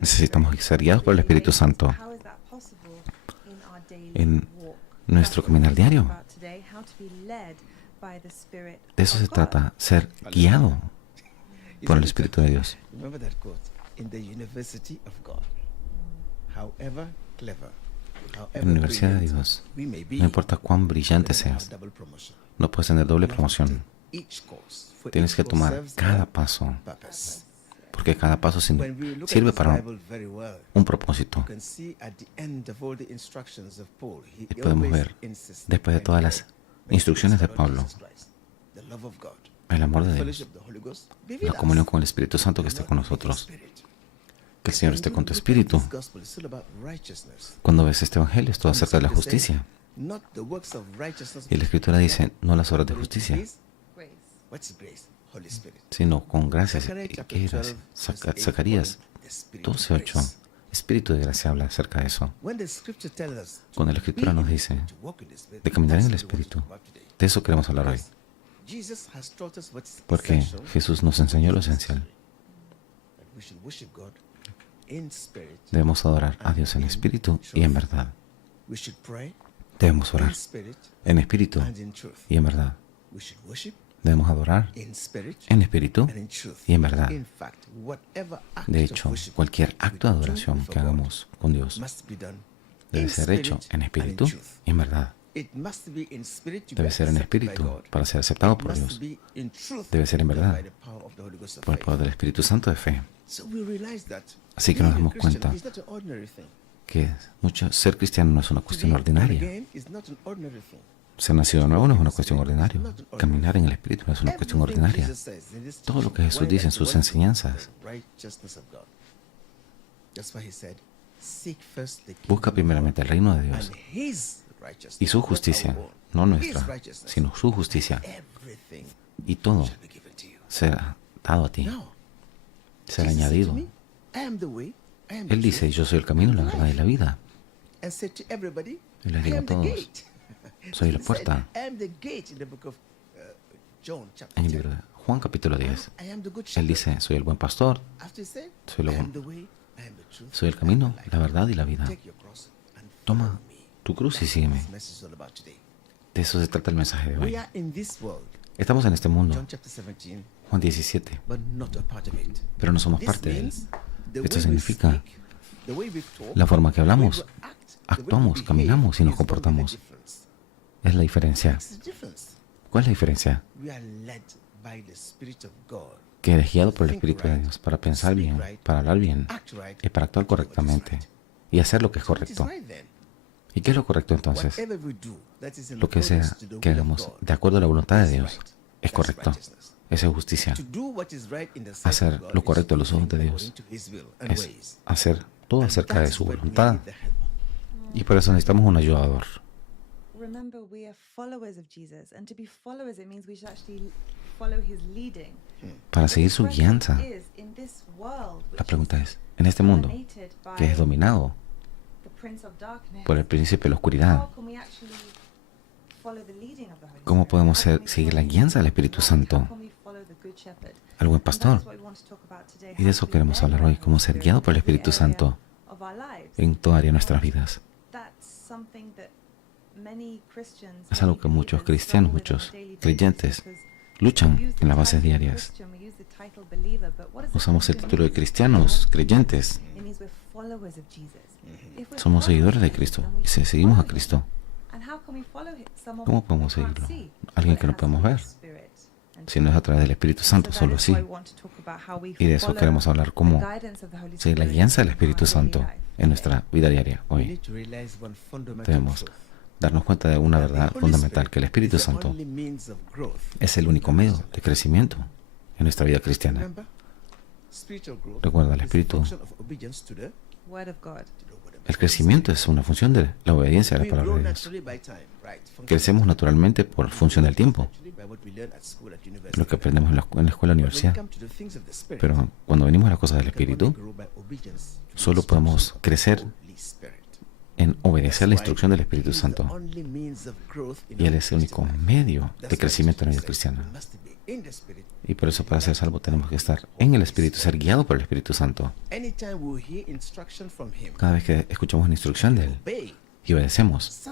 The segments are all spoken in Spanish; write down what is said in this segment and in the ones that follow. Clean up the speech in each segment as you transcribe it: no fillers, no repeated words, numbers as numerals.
Necesitamos ser guiados por el Espíritu Santo en nuestro caminar diario. De eso se trata, ser guiado por el Espíritu de Dios. En la Universidad de Dios, no importa cuán brillante seas, no puedes tener doble promoción. Tienes que tomar cada paso, porque cada paso sirve para un propósito. Y podemos ver, después de todas las instrucciones de Pablo, el amor de Dios, la comunión con el Espíritu Santo que esté con nosotros. Que el Señor esté con tu espíritu. Cuando ves este evangelio, es todo acerca de la justicia. Y la Escritura dice, no las obras de justicia, sino con gracia. ¿Qué eras? Zacarías 12:8. Espíritu de gracia habla acerca de eso. Cuando la Escritura nos dice de caminar en el Espíritu, de eso queremos hablar hoy. Porque Jesús nos enseñó lo esencial. Debemos adorar a Dios en espíritu y en verdad. Debemos orar en espíritu y en verdad. Debemos adorar en espíritu y en verdad. De hecho, cualquier acto de adoración que hagamos con Dios debe ser hecho en espíritu y en verdad. Debe ser en espíritu para ser aceptado por Dios. Debe ser en verdad por el poder del Espíritu Santo de fe. Así que nos damos cuenta que ser cristiano no es una cuestión ordinaria. Ser nacido de nuevo no es una cuestión ordinaria. Caminar en el Espíritu no es una cuestión ordinaria. Todo lo que Jesús dice en sus enseñanzas. Busca primeramente el reino de Dios y su justicia, no nuestra, sino su justicia. Y todo será dado a ti, será añadido. Él dice, yo soy el camino, la verdad y la vida. Y les digo a todos, soy la puerta. En el libro de Juan capítulo 10, Él dice, soy el buen pastor, soy el camino, la verdad y la vida. Toma tu cruz y sígueme. De eso se trata el mensaje de hoy. Estamos en este mundo, Juan 17, pero no somos parte de él. Esto significa la forma que hablamos, actuamos, caminamos y nos comportamos. Es la diferencia. ¿Cuál es la diferencia? Que eres guiado por el Espíritu de Dios para pensar bien, para hablar bien y para actuar correctamente y hacer lo que es correcto. ¿Y qué es lo correcto entonces? Lo que sea que hagamos de acuerdo a la voluntad de Dios es correcto. Esa es justicia. Hacer lo correcto a los ojos de Dios es hacer todo acerca de su voluntad. Y por eso necesitamos un ayudador. Para seguir su guianza. La pregunta es, en este mundo, que es dominado por el príncipe de la oscuridad, ¿cómo podemos seguir la guianza del Espíritu Santo, al buen pastor? Y de eso queremos hablar hoy, cómo ser guiado por el Espíritu Santo en toda área de nuestras vidas. Es algo que muchos cristianos, muchos creyentes luchan en las bases diarias. Usamos el título de cristianos, creyentes. Somos seguidores de Cristo y si seguimos a Cristo, ¿cómo podemos seguirlo? Alguien que no podemos ver, si no es a través del Espíritu Santo, solo así. Y de eso queremos hablar, cómo seguir la guianza del Espíritu Santo en nuestra vida diaria hoy. Debemos darnos cuenta de una verdad fundamental, que el Espíritu Santo es el único medio de crecimiento en nuestra vida cristiana. Recuerda, el Espíritu, el crecimiento es una función de la obediencia a la palabra de Dios. Crecemos naturalmente por función del tiempo, lo que aprendemos en la escuela, universidad. Pero cuando venimos a las cosas del Espíritu, solo podemos crecer en obedecer la instrucción del Espíritu Santo. Y Él es el único medio de crecimiento en la vida cristiana. Y por eso, para ser salvo, tenemos que estar en el Espíritu, ser guiado por el Espíritu Santo. Cada vez que escuchamos una instrucción de Él y obedecemos,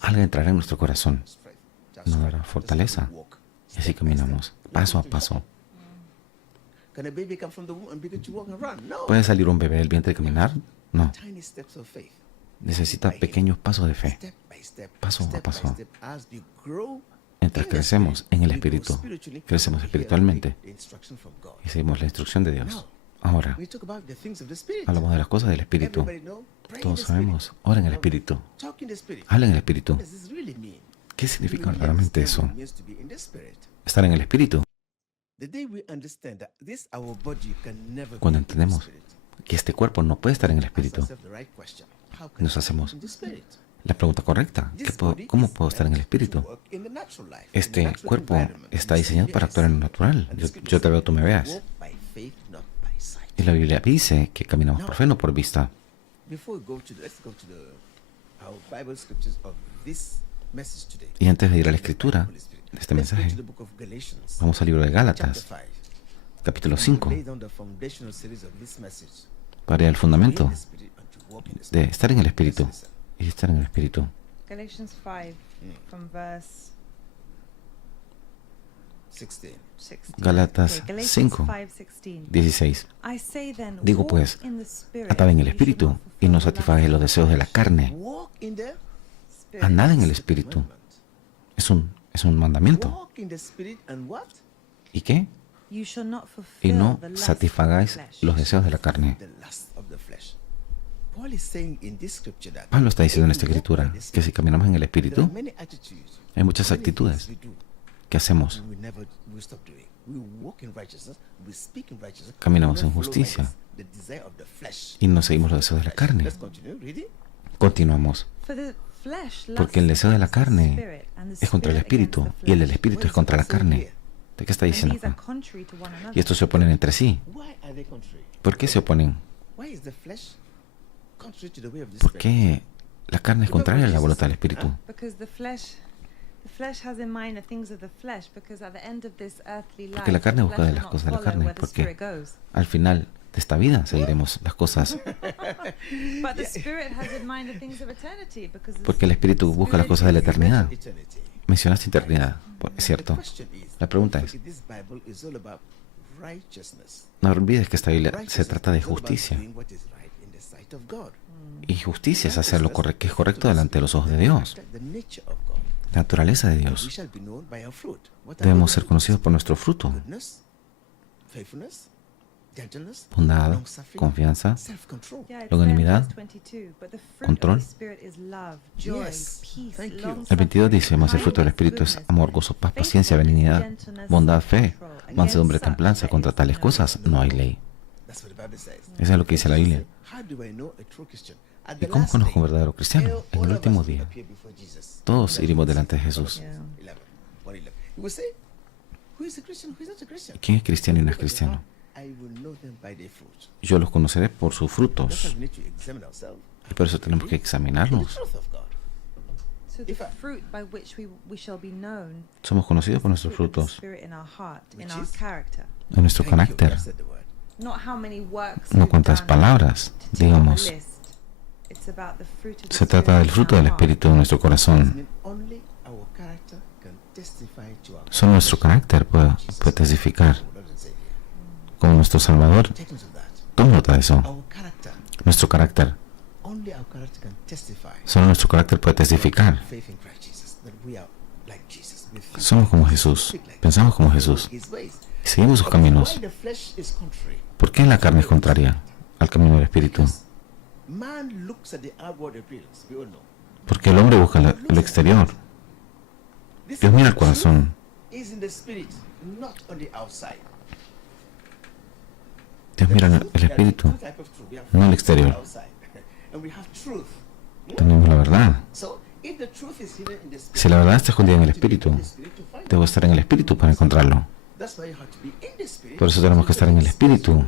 algo entrará en nuestro corazón, nos dará fortaleza. Y así caminamos, paso a paso. ¿Puede salir un bebé del vientre y caminar? No. Necesita pequeños pasos de fe, paso a paso. Mientras crecemos en el Espíritu, crecemos espiritualmente y seguimos la instrucción de Dios. Ahora, hablamos de las cosas del Espíritu. Todos sabemos, ora en el Espíritu, habla en el Espíritu. ¿Qué significa verdaderamente eso? Estar en el Espíritu. Cuando entendemos que este cuerpo no puede estar en el Espíritu, nos hacemos la pregunta correcta. ¿Cómo puedo estar en el Espíritu? Este cuerpo está diseñado para actuar en lo natural. Yo te veo, tú me veas. Y la Biblia dice que caminamos por fe, no por vista. Y antes de ir a la escritura de este mensaje, vamos al libro de Gálatas, capítulo 5, para ir al fundamento de estar en el Espíritu y estar en el Espíritu. Gálatas 5, 16. Digo pues, atad en el Espíritu y no satisfagáis los deseos de la carne. Andad en el Espíritu. Es un mandamiento. ¿Y qué? Y no satisfagáis los deseos de la carne. Pablo está diciendo en esta escritura que si caminamos en el Espíritu, hay muchas actitudes que hacemos. Caminamos en justicia y no seguimos los deseos de la carne. Continuamos. Porque el deseo de la carne es contra el Espíritu y el del Espíritu es contra la carne. ¿De qué está diciendo acá? Y estos se oponen entre sí. ¿Por qué se oponen? ¿Por qué la carne es contraria a la voluntad del Espíritu? Porque la carne busca de las cosas de la carne. Porque al final de esta vida seguiremos las cosas. Porque el Espíritu busca las cosas de la eternidad. Mencionaste eternidad, es cierto. La pregunta es, no olvides que esta Biblia se trata de justicia. Y justicia es hacer lo que es correcto delante de los ojos de Dios. La naturaleza de Dios. Debemos ser conocidos por nuestro fruto. Bondad, confianza, longanimidad, control. El 22 dice, mas el fruto del Espíritu es amor, gozo, paz, paciencia, benignidad, bondad, fe, mansedumbre, templanza. Contra tales cosas no hay ley. Eso es lo que dice la Biblia. ¿Y cómo conozco un verdadero cristiano? En el último día, todos iremos delante de Jesús. ¿Quién es cristiano y no es cristiano? Yo los conoceré por sus frutos. Y por eso tenemos que examinarnos. Somos conocidos por nuestros frutos, en nuestro carácter. No cuántas palabras, digamos. Se trata del fruto del Espíritu en nuestro corazón. Solo nuestro carácter puede testificar. Como nuestro Salvador, toma nota de eso. Nuestro carácter. Solo nuestro carácter puede testificar. Somos como Jesús, pensamos como Jesús y seguimos sus caminos. ¿Por qué la carne es contraria al camino del Espíritu? Porque el hombre busca lo exterior. Dios mira el corazón. Dios mira el Espíritu, no el exterior. Tenemos la verdad. Si la verdad está escondida en el Espíritu, debo estar en el Espíritu para encontrarlo. Por eso tenemos que estar en el Espíritu,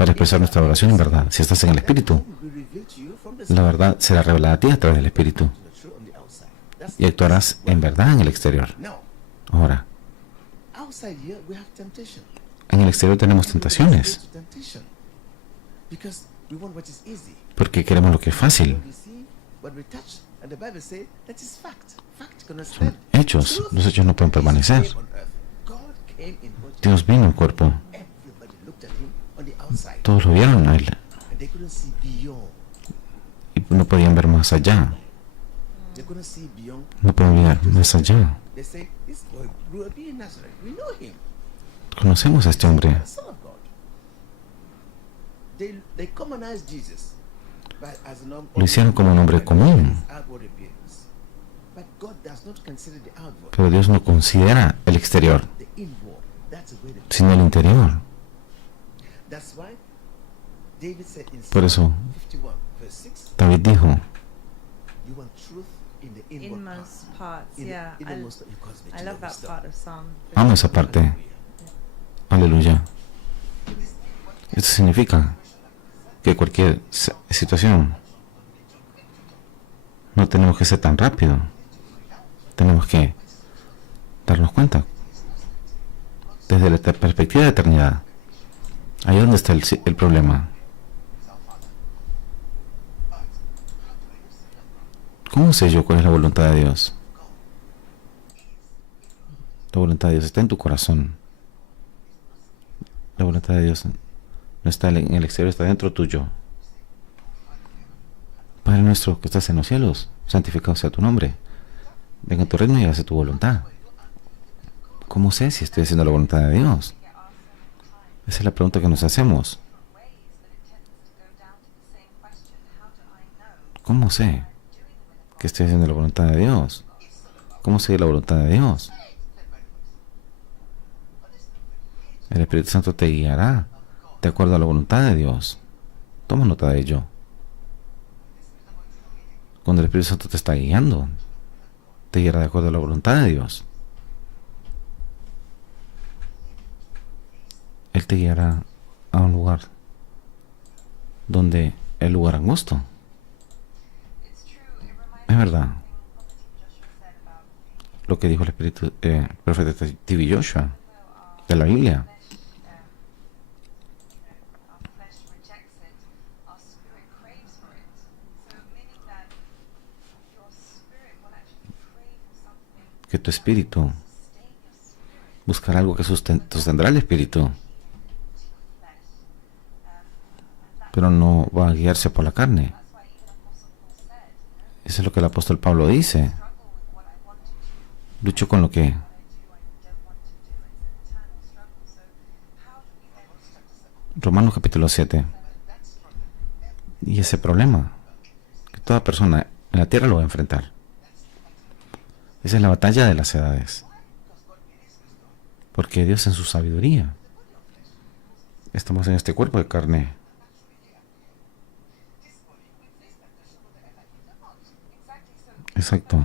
para expresar nuestra oración en verdad. Si estás en el Espíritu, la verdad será revelada a ti a través del Espíritu y actuarás en verdad en el exterior. Ahora, en el exterior tenemos tentaciones porque queremos lo que es fácil. Son hechos. Los hechos no pueden permanecer. Dios vino en cuerpo. Todos lo vieron a Él y no podían ver más allá. No podían ver más allá. Conocemos a este hombre. Lo hicieron como un hombre común. Pero Dios no considera el exterior, sino el interior. Por eso, David dijo, amo esa parte. Aleluya. Esto significa que cualquier situación no tenemos que ser tan rápido. Tenemos que darnos cuenta desde la perspectiva de eternidad. Ahí es donde está el problema. ¿Cómo sé yo cuál es la voluntad de Dios? La voluntad de Dios está en tu corazón. La voluntad de Dios no está en el exterior, está dentro tuyo. Padre nuestro que estás en los cielos, santificado sea tu nombre. Venga a tu reino y hágase tu voluntad. ¿Cómo sé si estoy haciendo la voluntad de Dios? Esa es la pregunta que nos hacemos. ¿Cómo sé que estoy haciendo la voluntad de Dios? ¿Cómo sé la voluntad de Dios? El Espíritu Santo te guiará de acuerdo a la voluntad de Dios. Toma nota de ello. Cuando el Espíritu Santo te está guiando, te guiará de acuerdo a la voluntad de Dios. Él te guiará a un lugar donde el lugar angosto. Es verdad lo que dijo el profeta T.B. Joshua de la Biblia. Que tu espíritu buscará algo que sostendrá el espíritu, pero no va a guiarse por la carne. Eso es lo que el apóstol Pablo dice. Lucho con lo que Romanos capítulo 7. Y ese problema que toda persona en la tierra lo va a enfrentar. Esa es la batalla de las edades. Porque Dios en su sabiduría, estamos en este cuerpo de carne. Exacto.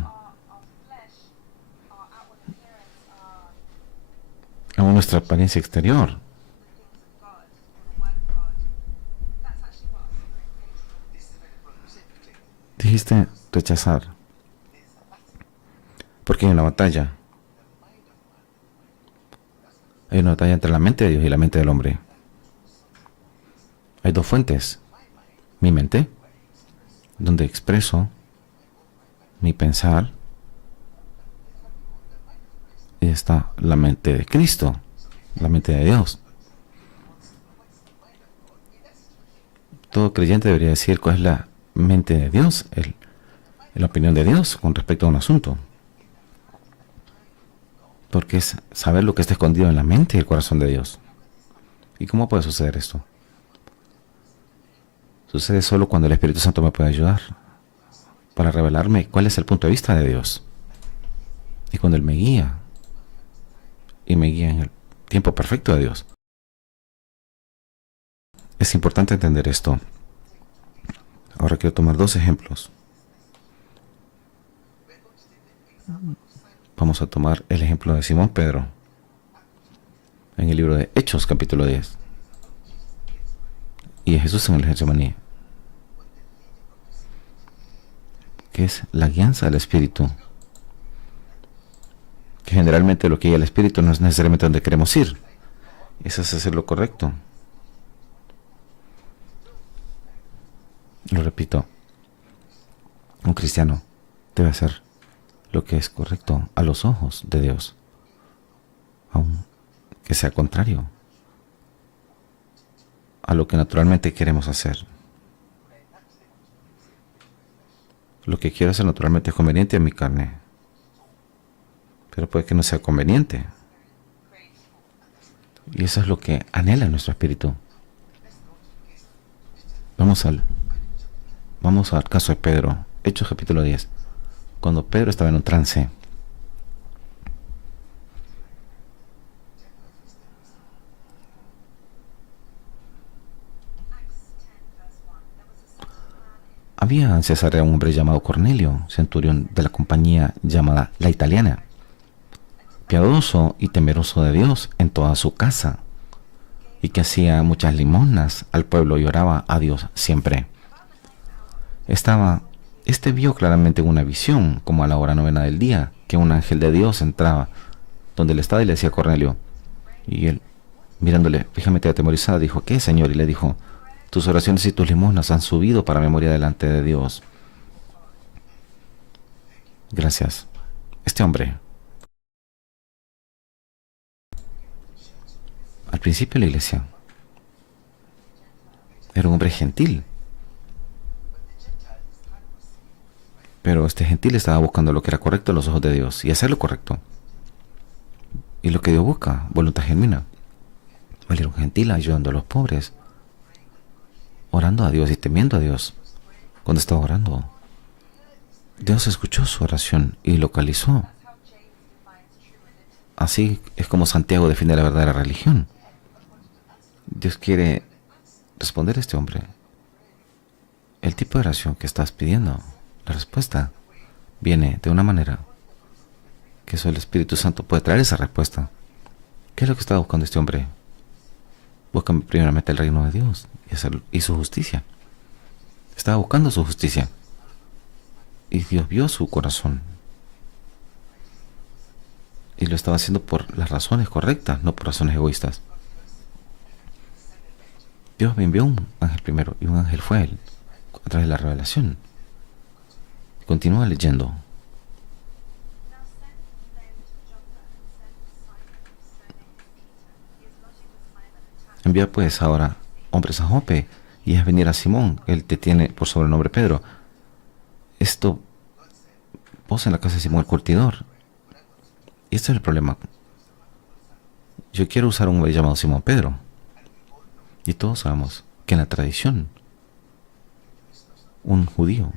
Aún nuestra apariencia exterior. Dijiste rechazar. Porque hay una batalla. Hay una batalla entre la mente de Dios y la mente del hombre. Hay dos fuentes. Mi mente, donde expreso mi pensar, y está la mente de Cristo, la mente de Dios. Todo creyente debería decir cuál es la mente de Dios, la opinión de Dios con respecto a un asunto. Porque es saber lo que está escondido en la mente y el corazón de Dios. ¿Y cómo puede suceder esto? Sucede solo cuando el Espíritu Santo me puede ayudar para revelarme cuál es el punto de vista de Dios. Y cuando Él me guía, y me guía en el tiempo perfecto de Dios. Es importante entender esto. Ahora quiero tomar dos ejemplos. Vamos a tomar el ejemplo de Simón Pedro en el libro de Hechos, capítulo 10. y a Jesús en el Getsemaní, que es la guianza del Espíritu, que generalmente lo que guía el Espíritu no es necesariamente donde queremos ir, eso es hacer lo correcto. Lo repito, un cristiano debe hacer lo que es correcto a los ojos de Dios, aunque sea contrario a lo que naturalmente queremos hacer. Lo que quiero hacer naturalmente es conveniente a mi carne, pero puede que no sea conveniente. Y eso es lo que anhela nuestro espíritu. Vamos al caso de Pedro, Hechos capítulo 10. Cuando Pedro estaba en un trance, había en Cesarea un hombre llamado Cornelio, centurión de la compañía llamada La Italiana, piadoso y temeroso de Dios en toda su casa, y que hacía muchas limosnas al pueblo y oraba a Dios siempre. Este vio claramente en una visión, como a la hora 9 del día, que un ángel de Dios entraba donde él estaba y le decía a Cornelio. Y él, mirándole fijamente atemorizado, dijo: ¿qué, Señor? Y le dijo: tus oraciones y tus limosnas han subido para memoria delante de Dios. Gracias. Este hombre, al principio de la iglesia, era un hombre gentil. Pero este gentil estaba buscando lo que era correcto a los ojos de Dios y hacer lo correcto. Y lo que Dios busca, voluntad genuina. Él era un gentil ayudando a los pobres, orando a Dios y temiendo a Dios. Cuando estaba orando, Dios escuchó su oración y localizó. Así es como Santiago define la verdadera religión. Dios quiere responder a este hombre el tipo de oración que estás pidiendo. La respuesta viene de una manera que solo el Espíritu Santo puede traer esa respuesta. ¿Qué es lo que está buscando este hombre? Busca primeramente el reino de Dios y su justicia. Estaba buscando su justicia. Y Dios vio su corazón. Y lo estaba haciendo por las razones correctas, no por razones egoístas. Dios me envió un ángel primero, y un ángel fue él, a través de la revelación. Continúa leyendo. Envía pues ahora hombres a Jope, y haz venir a Simón, él te tiene por sobrenombre Pedro. Esto, posa en la casa de Simón el curtidor. Y este es el problema. Yo quiero usar un hombre llamado Simón Pedro. Y todos sabemos que en la tradición, un judío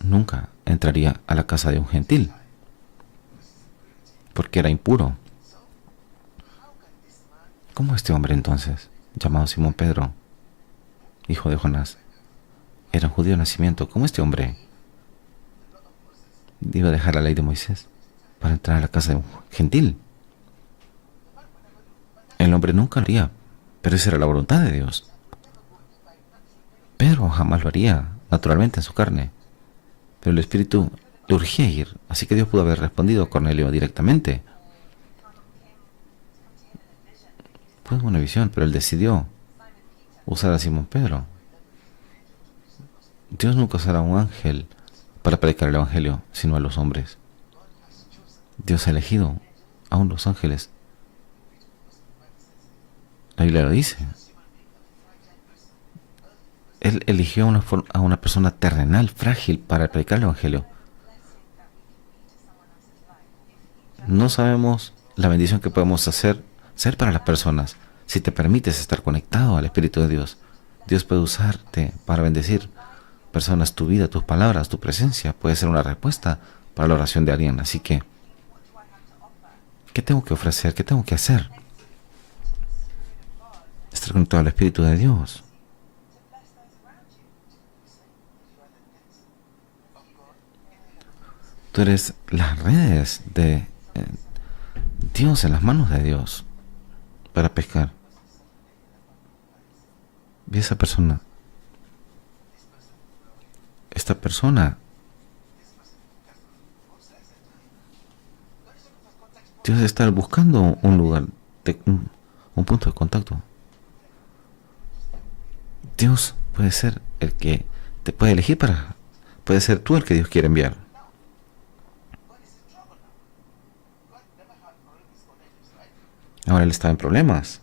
nunca entraría a la casa de un gentil, porque era impuro. ¿Cómo este hombre entonces, llamado Simón Pedro, hijo de Jonás, era un judío de nacimiento? ¿Cómo este hombre iba a dejar la ley de Moisés para entrar a la casa de un gentil? El hombre nunca lo haría, pero esa era la voluntad de Dios. Pedro jamás lo haría naturalmente en su carne, pero el Espíritu le urgía ir, así que Dios pudo haber respondido a Cornelio directamente. Fue una visión, pero él decidió usar a Simón Pedro. Dios nunca usará a un ángel para predicar el Evangelio, sino a los hombres. Dios ha elegido aún los ángeles. La Biblia lo dice. Él eligió a una persona terrenal, frágil, para predicar el Evangelio. No sabemos la bendición que podemos ser para las personas si te permites estar conectado al Espíritu de Dios. Dios puede usarte para bendecir personas, tu vida, tus palabras, tu presencia. Puede ser una respuesta para la oración de alguien. Así que, ¿qué tengo que ofrecer? ¿Qué tengo que hacer? Estar conectado al Espíritu de Dios. Tú eres las redes de Dios, en las manos de Dios, para pescar. vi a esa persona. Esta persona, Dios está buscando un lugar, un punto de contacto. Dios puede ser el que te puede elegir para... Puede ser tú el que Dios quiere enviar. Ahora él estaba en problemas.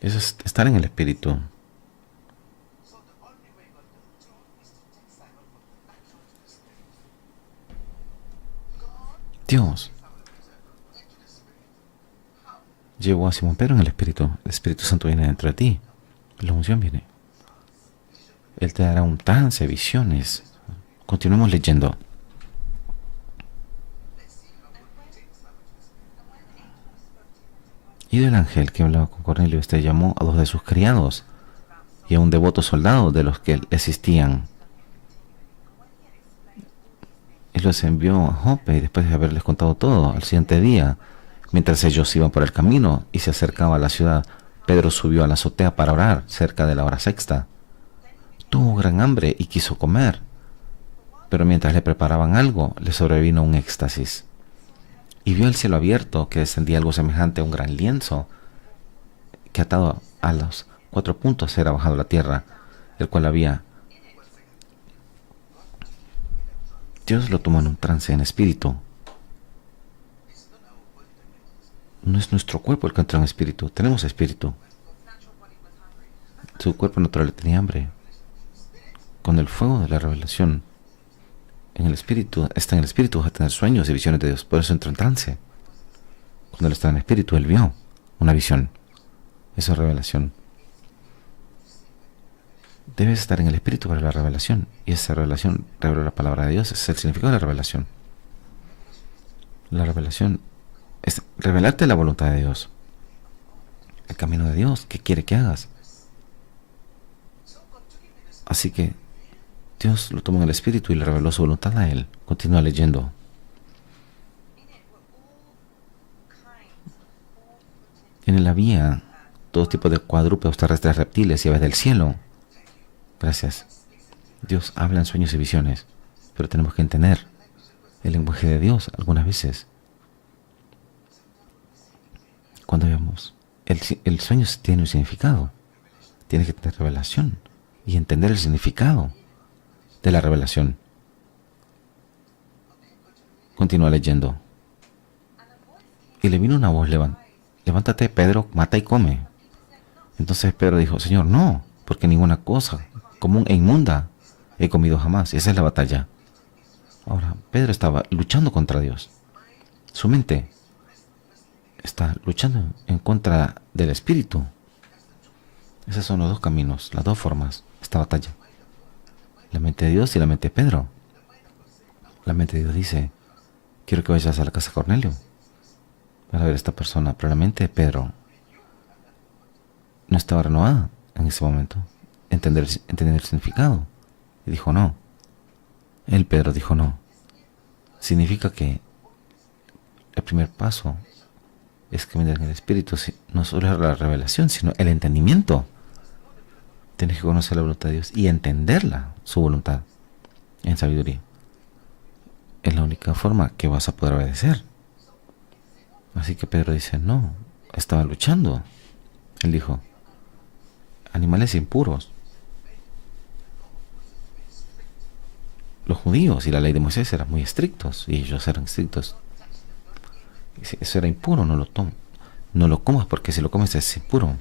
Eso es estar en el Espíritu. Dios llevó a Simón Pedro en el Espíritu. El Espíritu Santo viene dentro de ti. La unción viene. Él te dará un trance, visiones. Continuemos leyendo. Y del ángel que hablaba con Cornelio, este llamó a 2 de sus criados y a un devoto soldado de los que le asistían. Y los envió a Jope, y después de haberles contado todo, al siguiente día, mientras ellos iban por el camino y se acercaba a la ciudad, Pedro subió a la azotea para orar cerca de la hora sexta. Tuvo gran hambre y quiso comer, pero mientras le preparaban algo, le sobrevino un éxtasis. Y vio el cielo abierto, que descendía algo semejante a un gran lienzo, que atado a los 4 puntos era bajado a la tierra, el cual había... Dios lo tomó en un trance en espíritu. No es nuestro cuerpo el que entra en espíritu, tenemos espíritu. Su cuerpo natural tenía hambre. Con el fuego de la revelación, en el espíritu, está en el espíritu, vas a tener sueños y visiones de Dios. Por eso entró en trance. Cuando él estaba en el espíritu, él vio una visión. Eso es revelación. Debes estar en el espíritu para la revelación. Y esa revelación reveló la palabra de Dios. Ese es el significado de la revelación. La revelación es revelarte la voluntad de Dios. El camino de Dios que quiere que hagas. Así que Dios lo tomó en el espíritu y le reveló su voluntad a él. Continúa leyendo. En él había todo tipo de cuadrúpedos terrestres, reptiles y aves del cielo. Gracias. Dios habla en sueños y visiones, pero tenemos que entender el lenguaje de Dios algunas veces. Cuando vemos, el sueño tiene un significado. Tienes que tener revelación y entender el significado de la revelación. Continúa leyendo. Y le vino una voz, levántate, Pedro, mata y come. Entonces Pedro dijo, Señor, no, porque ninguna cosa común e inmunda he comido jamás. Esa es la batalla. Ahora, Pedro estaba luchando contra Dios. Su mente está luchando en contra del Espíritu. Esos son los 2 caminos, las 2 formas, esta batalla. La mente de Dios y la mente de Pedro. La mente de Dios dice, quiero que vayas a la casa de Cornelio para ver a esta persona. Pero la mente de Pedro no estaba renovada en ese momento. Entender el significado. Y dijo no. Pedro dijo no. Significa que el primer paso es caminar en el Espíritu. No solo es la revelación, sino el entendimiento. Tienes que conocer la voluntad de Dios y entenderla, su voluntad, en sabiduría. Es la única forma que vas a poder obedecer. Así que Pedro dice, no, estaba luchando. Él dijo, animales impuros. Los judíos y la ley de Moisés eran muy estrictos, y ellos eran estrictos. Dice, eso era impuro, no lo comas, porque si lo comes es impuro.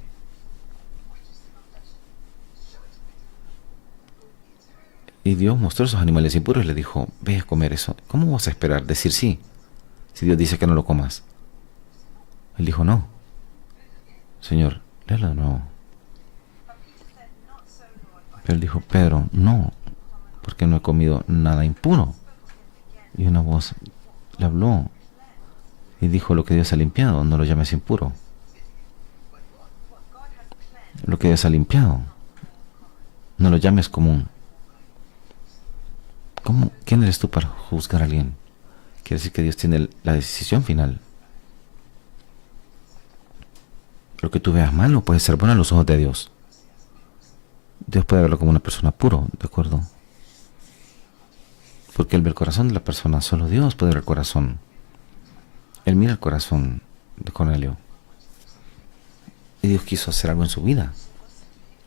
Y Dios mostró esos animales impuros y le dijo, ve a comer eso. ¿Cómo vas a esperar decir sí, si Dios dice que no lo comas? Él dijo, no. Señor, léelo de nuevo. Pero él dijo, Pedro, no, porque no he comido nada impuro. Y una voz le habló y dijo, lo que Dios ha limpiado, no lo llames impuro. Lo que Dios ha limpiado, no lo llames común. ¿Quién eres tú para juzgar a alguien? Quiere decir que Dios tiene la decisión final. Lo que tú veas malo puede ser bueno a los ojos de Dios. Dios puede verlo como una persona puro, ¿de acuerdo? Porque Él ve el corazón de la persona. Solo Dios puede ver el corazón. Él mira el corazón de Cornelio. Y Dios quiso hacer algo en su vida.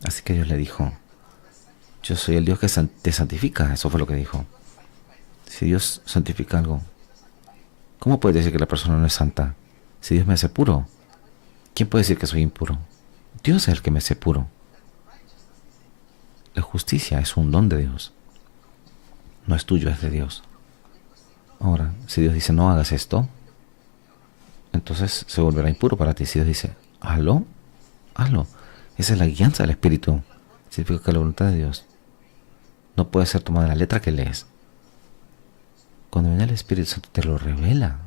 Así que Dios le dijo, yo soy el Dios que te santifica. Eso fue lo que dijo. Si Dios santifica algo, ¿cómo puede decir que la persona no es santa? Si Dios me hace puro, ¿quién puede decir que soy impuro? Dios es el que me hace puro. La justicia es un don de Dios. No es tuyo, es de Dios. Ahora, si Dios dice no hagas esto, entonces se volverá impuro para ti. Si Dios dice, hazlo, hazlo. Esa es la guianza del Espíritu. Significa que la voluntad de Dios no puede ser tomada en la letra que lees. Cuando viene el Espíritu Santo te lo revela.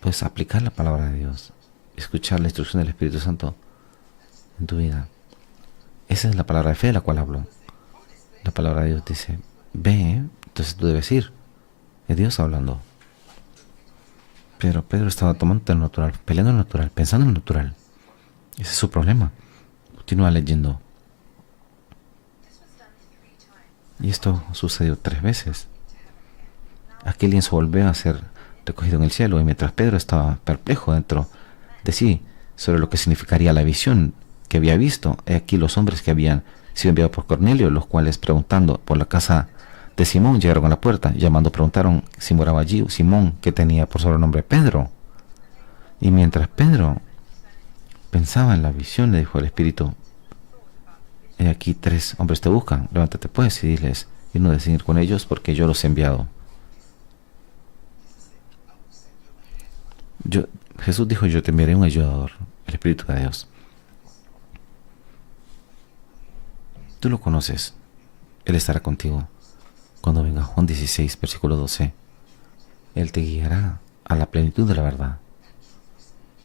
Puedes aplicar la palabra de Dios, escuchar la instrucción del Espíritu Santo en tu vida. Esa es la palabra de fe de la cual hablo. La palabra de Dios dice, ve, entonces tú debes ir. Es Dios hablando. Pero Pedro estaba tomando lo natural, peleando en lo natural, pensando en lo natural. Ese es su problema. Continúa leyendo. Y esto sucedió 3 veces. Aquel lienzo volvió a ser recogido en el cielo, y mientras Pedro estaba perplejo dentro de sí sobre lo que significaría la visión que había visto, he aquí los hombres que habían sido enviados por Cornelio, los cuales, preguntando por la casa de Simón, llegaron a la puerta. Llamando, preguntaron si moraba allí Simón, que tenía por sobrenombre Pedro. Y mientras Pedro pensaba en la visión, le dijo el Espíritu, he aquí 3 hombres te buscan, levántate pues y diles, y no decir con ellos, porque yo los he enviado. Jesús dijo, yo te enviaré un ayudador, el Espíritu de Dios. Tú lo conoces, Él estará contigo. Cuando venga Juan 16, versículo 12, Él te guiará a la plenitud de la verdad.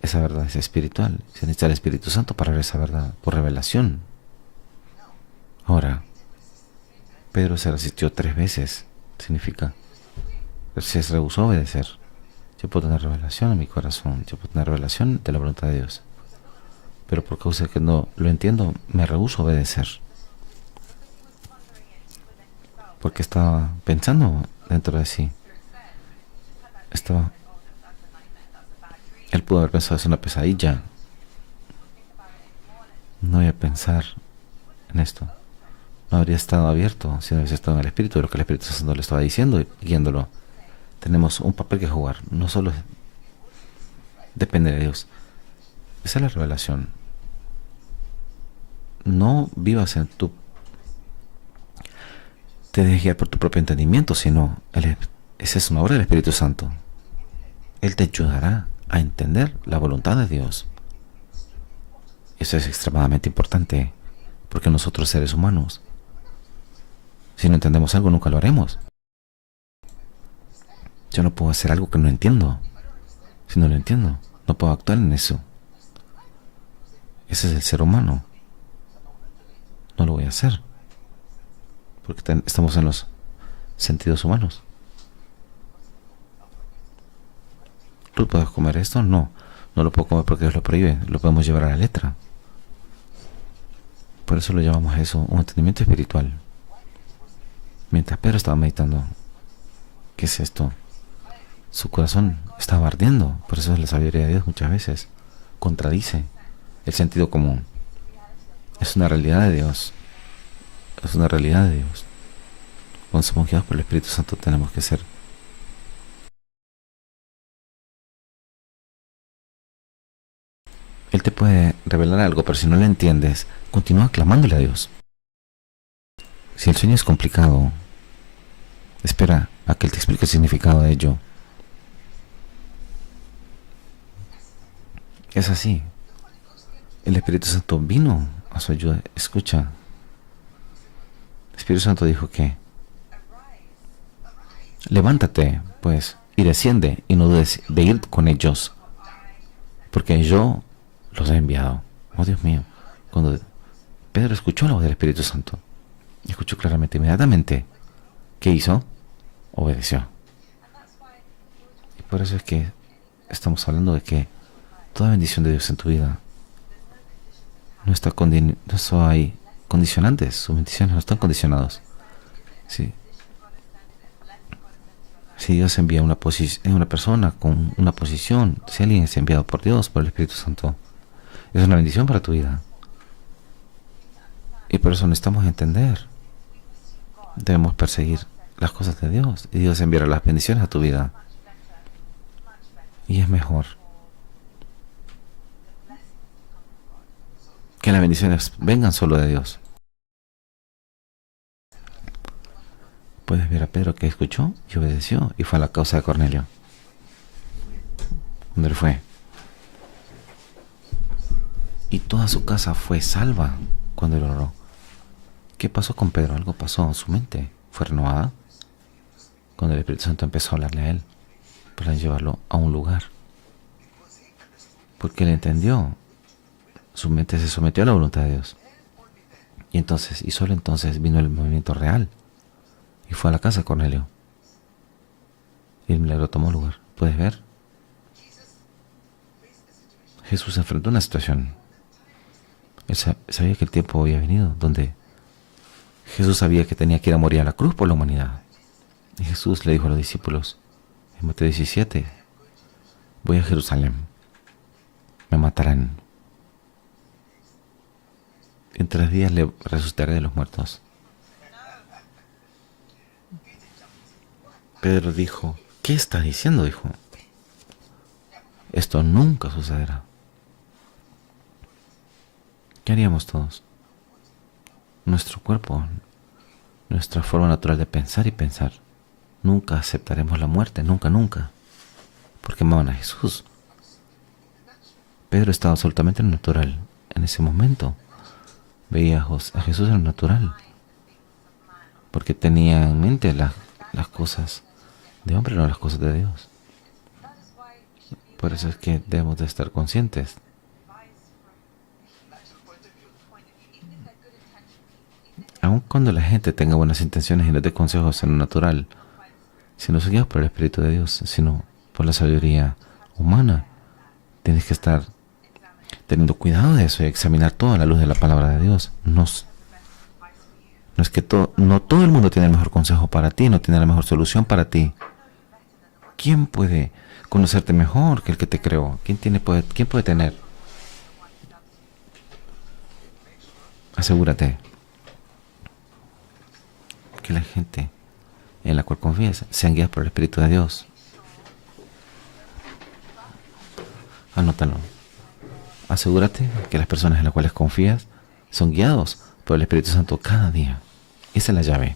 Esa verdad es espiritual. Se necesita el Espíritu Santo para ver esa verdad, por revelación. Ahora, Pedro se resistió 3 veces. Significa, se rehusó a obedecer. Yo puedo tener revelación en mi corazón, yo puedo tener revelación de la voluntad de Dios, pero por causa de que no lo entiendo, me rehúso a obedecer. Porque estaba pensando dentro de sí. Él pudo haber pensado, es una pesadilla. No voy a pensar en esto. No habría estado abierto si no hubiese estado en el Espíritu, de lo que el Espíritu Santo le estaba diciendo y guiándolo. Tenemos un papel que jugar. No solo depende de Dios. Esa es la revelación. No vivas te dejes guiar por tu propio entendimiento, sino esa es una obra del Espíritu Santo. Él te ayudará a entender la voluntad de Dios. Eso es extremadamente importante, porque nosotros, seres humanos, si no entendemos algo, nunca lo haremos. Yo no puedo hacer algo que no entiendo. Si no lo entiendo, no puedo actuar en eso. Ese es el ser humano. No lo voy a hacer, porque estamos en los sentidos humanos. ¿Tú puedes comer esto? No, no lo puedo comer porque Dios lo prohíbe. Lo podemos llevar a la letra. Por eso lo llamamos a eso un entendimiento espiritual. Mientras Pedro estaba meditando, ¿qué es esto? Su corazón estaba ardiendo. Por eso la sabiduría de Dios muchas veces contradice el sentido común. Es una realidad de Dios. Es una realidad de Dios. Cuando somos guiados por el Espíritu Santo tenemos que ser. Él te puede revelar algo, pero si no lo entiendes, continúa clamándole a Dios. Si el sueño es complicado, espera a que Él te explique el significado de ello. Es así. El Espíritu Santo vino a su ayuda. Escucha. El Espíritu Santo dijo que levántate, pues, y desciende, y no dudes de ir con ellos, porque yo los he enviado. Oh, Dios mío. Cuando Pedro escuchó la voz del Espíritu Santo, escuchó claramente, inmediatamente, ¿Qué hizo? Obedeció. Y por eso es que estamos hablando de que toda bendición de Dios en tu vida no hay condicionantes. Sus bendiciones no están condicionados. Sí. Si Dios envía una persona con una posición, si alguien es enviado por Dios, por el Espíritu Santo, es una bendición para tu vida. Y por eso necesitamos entender. Debemos perseguir las cosas de Dios. Y Dios enviará las bendiciones a tu vida. Y es mejor que las bendiciones vengan solo de Dios. Puedes ver a Pedro que escuchó y obedeció y fue a la causa de Cornelio. Cuando él fue. Y toda su casa fue salva cuando él oró. ¿Qué pasó con Pedro? Algo pasó en su mente. Fue renovada cuando el Espíritu Santo empezó a hablarle a él para llevarlo a un lugar. Porque él entendió. Su mente se sometió a la voluntad de Dios. Y solo entonces vino el movimiento real. Y fue a la casa de Cornelio. Y el milagro tomó lugar. ¿Puedes ver? Jesús enfrentó una situación. Él sabía que el tiempo había venido donde Jesús sabía que tenía que ir a morir a la cruz por la humanidad. Y Jesús le dijo a los discípulos, en Mateo 17, voy a Jerusalén, me matarán. En 3 días le resucitaré de los muertos. Pedro dijo, ¿qué estás diciendo? Dijo, esto nunca sucederá. ¿Qué haríamos todos? Nuestro cuerpo, nuestra forma natural de pensar y pensar. Nunca aceptaremos la muerte, nunca, nunca. Porque amaban a Jesús. Pedro estaba absolutamente en lo natural. En ese momento veía a Jesús en lo natural. Porque tenía en mente las cosas de hombre, no las cosas de Dios. Por eso es que debemos de estar conscientes. Aun cuando la gente tenga buenas intenciones y nos dé consejos en lo natural, si no se guía por el Espíritu de Dios, sino por la sabiduría humana, tienes que estar teniendo cuidado de eso y examinar todo a la luz de la palabra de Dios. No es que no todo el mundo tiene el mejor consejo para ti, no tiene la mejor solución para ti. ¿Quién puede conocerte mejor que el que te creó? ¿Quién puede tener? Asegúrate que la gente en la cual confíes sean guiadas por el Espíritu de Dios. Anótalo. Asegúrate que las personas en las cuales confías son guiados por el Espíritu Santo cada día. Esa es la llave.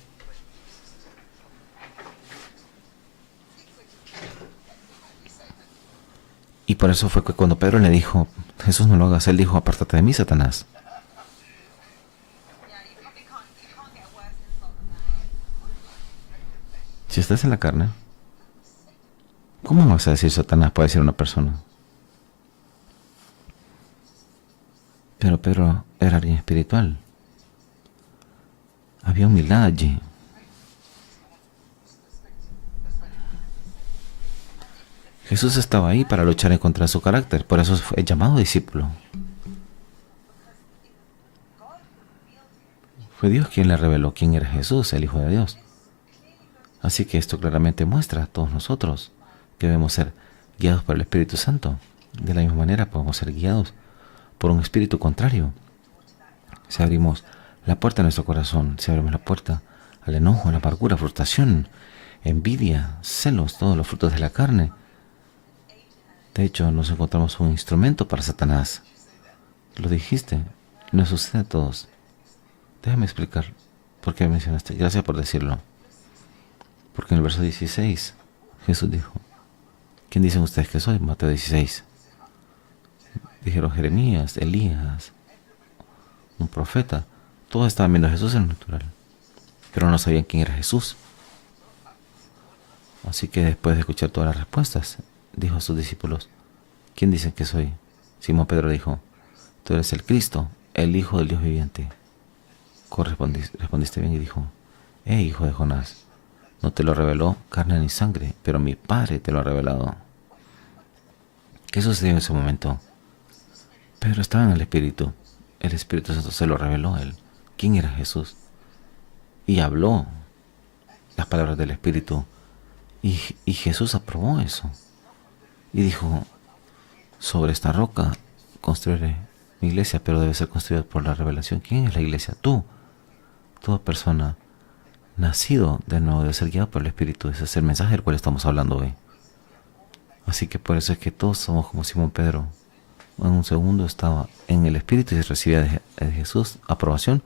Y por eso fue que cuando Pedro le dijo, Jesús, no lo hagas, él dijo, apártate de mí, Satanás. Si estás en la carne, ¿cómo vas a decir Satanás puede decir una persona? Pero Pedro era alguien espiritual. Había humildad allí. Jesús estaba ahí para luchar en contra de su carácter, por eso fue llamado discípulo. Fue Dios quien le reveló quién era Jesús, el Hijo de Dios. Así que esto claramente muestra a todos nosotros que debemos ser guiados por el Espíritu Santo. De la misma manera podemos ser guiados por un espíritu contrario. Si abrimos la puerta a nuestro corazón, si abrimos la puerta al enojo, a la amargura, frustración, envidia, celos, todos los frutos de la carne, de hecho nos encontramos un instrumento para Satanás. Lo dijiste, nos sucede a todos. Déjame explicar por qué mencionaste. Gracias por decirlo. Porque en el verso 16 Jesús dijo, ¿quién dicen ustedes que soy? Mateo 16. Dijeron Jeremías, Elías, un profeta. Todos estaban viendo a Jesús en lo natural, pero no sabían quién era Jesús. Así que después de escuchar todas las respuestas, dijo a sus discípulos, ¿quién dicen que soy? Simón Pedro dijo, tú eres el Cristo, el Hijo del Dios viviente. Respondiste bien y dijo, hijo de Jonás, no te lo reveló carne ni sangre, pero mi Padre te lo ha revelado. ¿Qué sucedió en ese momento? Pedro estaba en el Espíritu. El Espíritu Santo se lo reveló a él. ¿Quién era Jesús? Y habló las palabras del Espíritu. Y Jesús aprobó eso. Y dijo, sobre esta roca construiré mi iglesia, pero debe ser construida por la revelación. ¿Quién es la iglesia? Tú. Toda persona nacido de nuevo debe ser guiado por el Espíritu. Ese es el mensaje del cual estamos hablando hoy. Así que por eso es que todos somos como Simón Pedro. En un segundo estaba en el Espíritu y recibía de Jesús aprobación.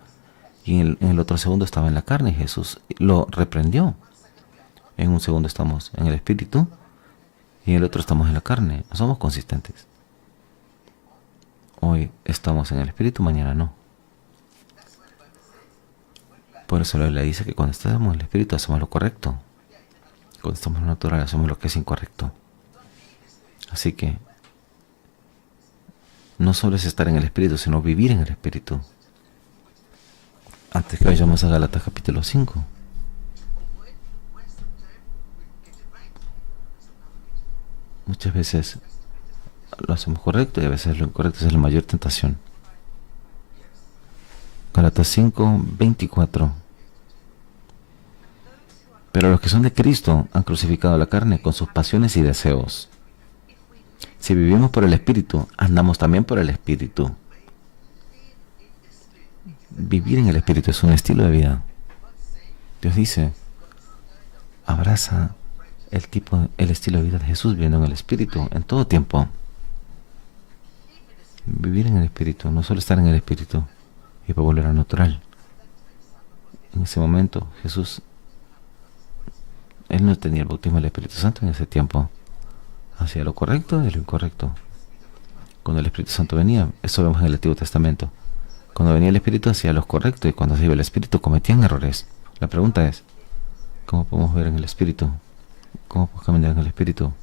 Y en el otro segundo estaba en la carne y Jesús lo reprendió. En un segundo estamos en el Espíritu y en el otro estamos en la carne. No somos consistentes. Hoy estamos en el Espíritu, mañana no. Por eso la Biblia dice que cuando estamos en el Espíritu hacemos lo correcto. Cuando estamos en lo natural hacemos lo que es incorrecto. Así que no solo es estar en el Espíritu, sino vivir en el Espíritu. Antes que vayamos a Gálatas capítulo 5. Muchas veces lo hacemos correcto y a veces lo incorrecto. Esa es la mayor tentación. Gálatas 5, 24. Pero los que son de Cristo han crucificado la carne con sus pasiones y deseos. Si vivimos por el Espíritu, andamos también por el Espíritu. Vivir en el Espíritu es un estilo de vida. Dios dice, abraza el estilo de vida de Jesús viviendo en el Espíritu en todo tiempo. Vivir en el Espíritu, no solo estar en el Espíritu y para volver a natural. En ese momento Jesús, Él no tenía el bautismo del Espíritu Santo en ese tiempo. Hacía lo correcto y lo incorrecto. Cuando el Espíritu Santo venía, eso vemos en el Antiguo Testamento. Cuando venía el Espíritu hacía lo correcto y cuando se iba el Espíritu cometían errores. La pregunta es, ¿cómo podemos ver en el Espíritu? ¿Cómo podemos caminar en el Espíritu?